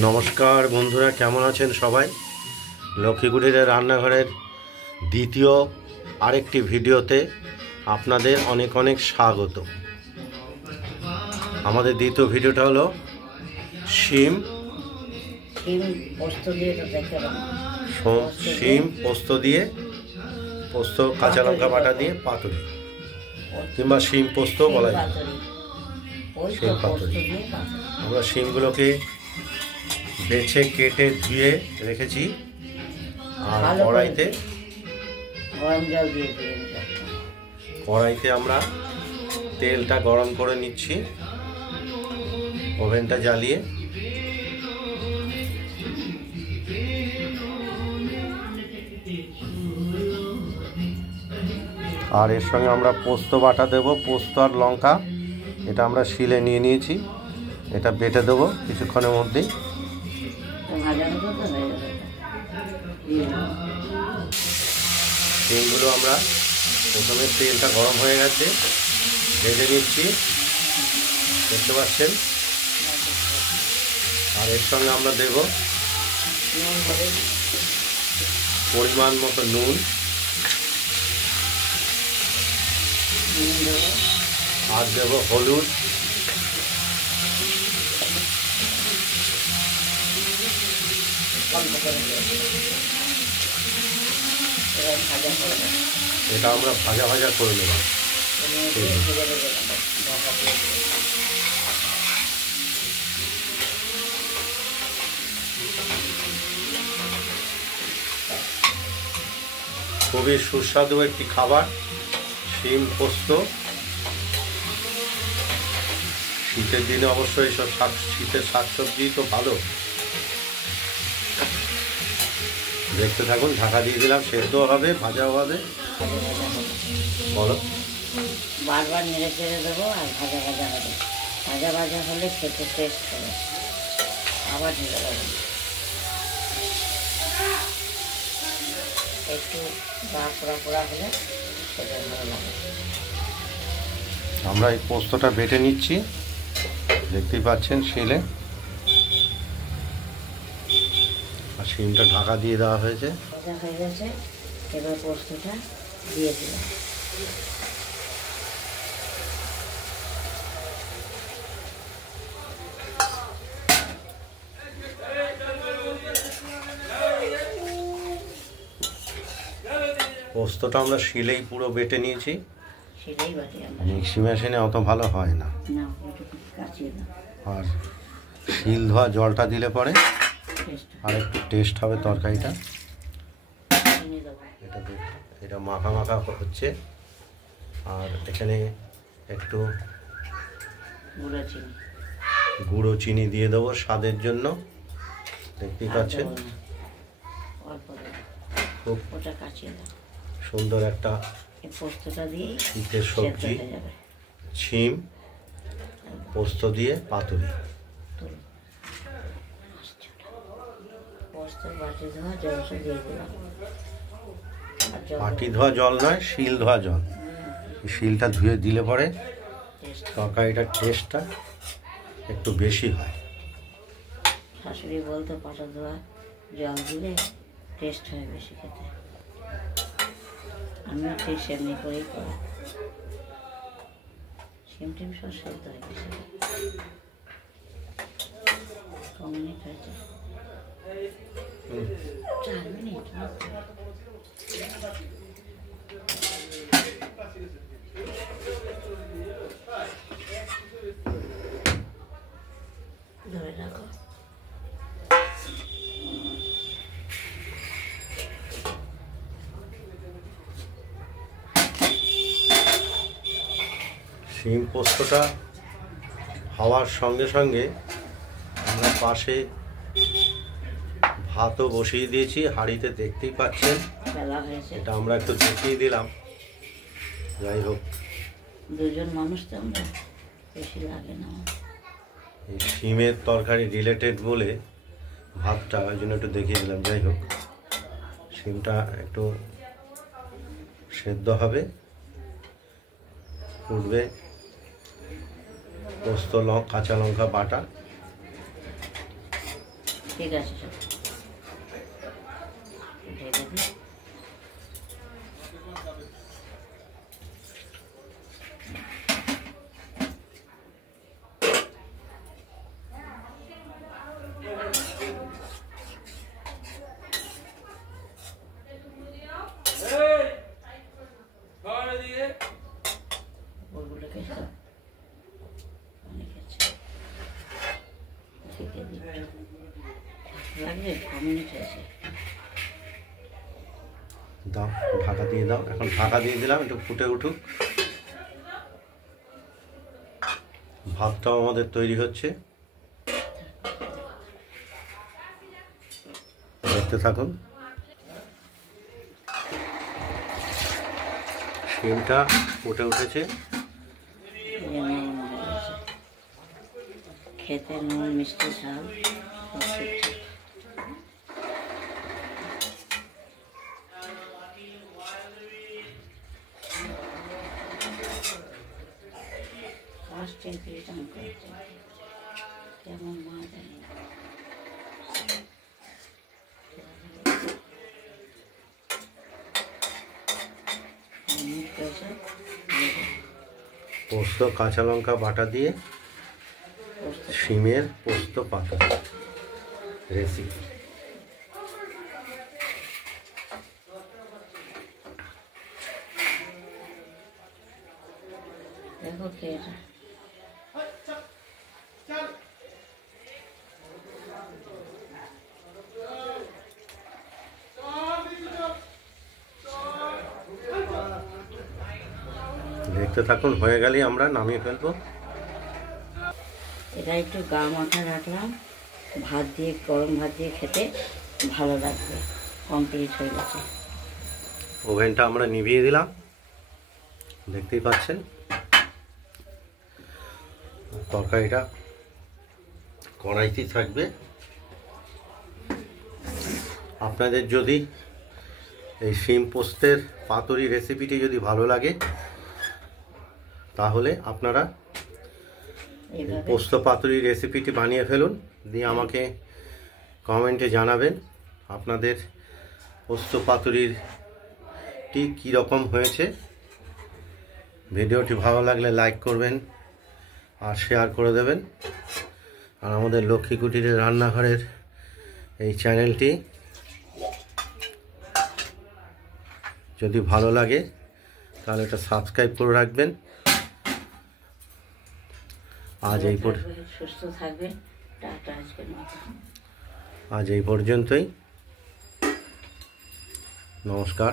নমস্কার বন্ধুরা, কেমন আছেন সবাই? লক্ষ্মীকুটিরের রান্নাঘরের দ্বিতীয় আরেকটি ভিডিওতে আপনাদের অনেক অনেক স্বাগত। আমাদের দ্বিতীয় ভিডিওটা হলো শিম পোস্ত দিয়ে পোস্ত কাঁচা লঙ্কা বাটা দিয়ে পাতুরি, কিংবা শিম পোস্ত বলা যায়। শিম পাতুরি আমরা শিমগুলোকে বেছে কেটে ধুয়ে রেখেছি, আর কড়াইতে আমরা তেলটা গরম করে নিচ্ছি, ওভেনটা জ্বালিয়ে। আর এর সঙ্গে আমরা পোস্ত বাটা দেব, পোস্ত আর লঙ্কা। এটা আমরা শিলে নিয়ে নিয়েছি, এটা বেটে দেবো কিছুক্ষণের মধ্যেই। শিমগুলো আমরা প্রথমে তেলটা গরম হয়ে গেছে, ভেজে নিচ্ছি, দেখতে পাচ্ছেন। আর এর সঙ্গে আমরা দেব পরিমাণ মতো নুন, আর দেব হলুদ, এটা আমরা ভাজা ভাজা করে নেব। খুবই সুস্বাদু একটি খাবার শিম পোস্ত। শীতের দিনে অবশ্যই এইসব শীতের শাকসবজি তো ভালো। দেখতে থাকুন, ঢাকা দিয়ে দিলাম, সেদ্ধ হবে, ভাজাও হবে। বলো, বারবার নেড়ে চেড়ে দেবো, আর ভাজা ভাজা হবে। ভাজা ভাজা হলে খেতে টেস্ট হবে। আবার ঢেলে দেবো, একটু গা পোড়া পোড়া হলে খেতে ভালো লাগে। আমরা এই পোস্তটা বেটে নিচ্ছি, দেখতেই পাচ্ছেন শিলে। আর শিমটা ঢাকা দিয়ে দেওয়া হয়েছে, ভাজা হয়ে গেছে। এবার পোস্তটা দিয়ে দিলাম। পোস্তটা আমরা শিলেই পুরো বেটে নিয়েছি, সেটাই বাটি। মিক্সি মেশিনে অত ভালো হয় না। আর শিল ধোয়া জলটা দিলে পরে আর একটু টেস্ট হবে তরকারিটা। এটা মাখা মাখা হচ্ছে। আর এখানে একটু গুঁড়ো চিনি দিয়ে দেবো স্বাদের জন্য, দেখতেই পাচ্ছেন। খুব সুন্দর একটা শীতের সবজি, শিম পোস্ত দিয়ে পাতুরি। বাটি ধোয়া জল নয়, শিল ধোয়া জল। শিলটা ধুয়ে দিলে পরে তরকারিটার টেস্টটা একটু বেশি হয়। শাশুড়ি বলতো পাটা ধোয়া জল দিলে টেস্ট হয় বেশি খেতে। আমিও ঠিক সেমনি করেই করি। শিম টিম সব সেদ্ধ হয়ে গেছে। ক মিনিট হয়েছে? 4 মিনিট। ধরে রাখো। শিম পোস্তটা হওয়ার সঙ্গে সঙ্গে আমরা পাশে ভাতও বসিয়ে দিয়েছি হাঁড়িতে, দেখতেই পাচ্ছেন। এটা আমরা একটু দেখিয়ে দিলাম। যাই হোক, দুজন মানুষ তো আমরা, বেশি লাগে না। এই শিমের তরকারি রিলেটেড বলে ভাতটা ওই জন্য একটু দেখিয়ে দিলাম। যাই হোক, শিমটা একটু সেদ্ধ হবে, ফুটবে। পোস্ত কাঁচা লঙ্কা বাটা, ঠিক আছে, সব ঢেকে দিই। ওগুলোকে সব অনেক আছে, ঢেকে দিই। লাগবে 5 মিনিট হয়েছে। দাও, ঢাকা দিয়ে দাও। এখন ঢাকা দিয়ে দিলাম, একটু ফুটে উঠুক। ভাতটাও আমাদের তৈরি হচ্ছে, দেখতে থাকুন। শিমটা ফুটে উঠেছে, খেতে নুন মিষ্টি ঝাল সব ঠিকঠাক। ফার্স্ট টেম্পারেচার কেমন মা জানি না। পোস্ত কাঁচা লঙ্কা বাটা দিয়ে শিমের পোস্ত পাতা রেসিপি। দেখো খেয়ে দেখতে থাকুন, হয়ে গেলেই আমরা নামিয়ে ফেলবো। এটা একটু গা মাখা রাখলাম, ভাত দিয়ে, গরম ভাত দিয়ে খেতে ভালো লাগবে। কমপ্লিট হয়ে গেছে। ওভেনটা আমরা নিভিয়ে দিলাম, দেখতেই পাচ্ছেন। তরকারিটা কড়াইতেই থাকবে। আপনাদের যদি এই শিম পোস্তের পাতুরি রেসিপিটি যদি ভালো লাগে, তাহলে আপনারা পোস্ত পাতুরি রেসিপিটি বানিয়ে ফেলুন, দিয়ে আমাকে কমেন্টে জানাবেন আপনাদের পোস্ত পাতুরিটি কীরকম হয়েছে। ভিডিওটি ভালো লাগলে লাইক করবেন আর শেয়ার করে দেবেন। আর আমাদের লক্ষ্মী কুটিরের রান্নাঘরের এই চ্যানেলটি যদি ভালো লাগে তাহলে এটা সাবস্ক্রাইব করে রাখবেন। সুস্থ থাকবে। আজ এই পর্যন্তই। নমস্কার।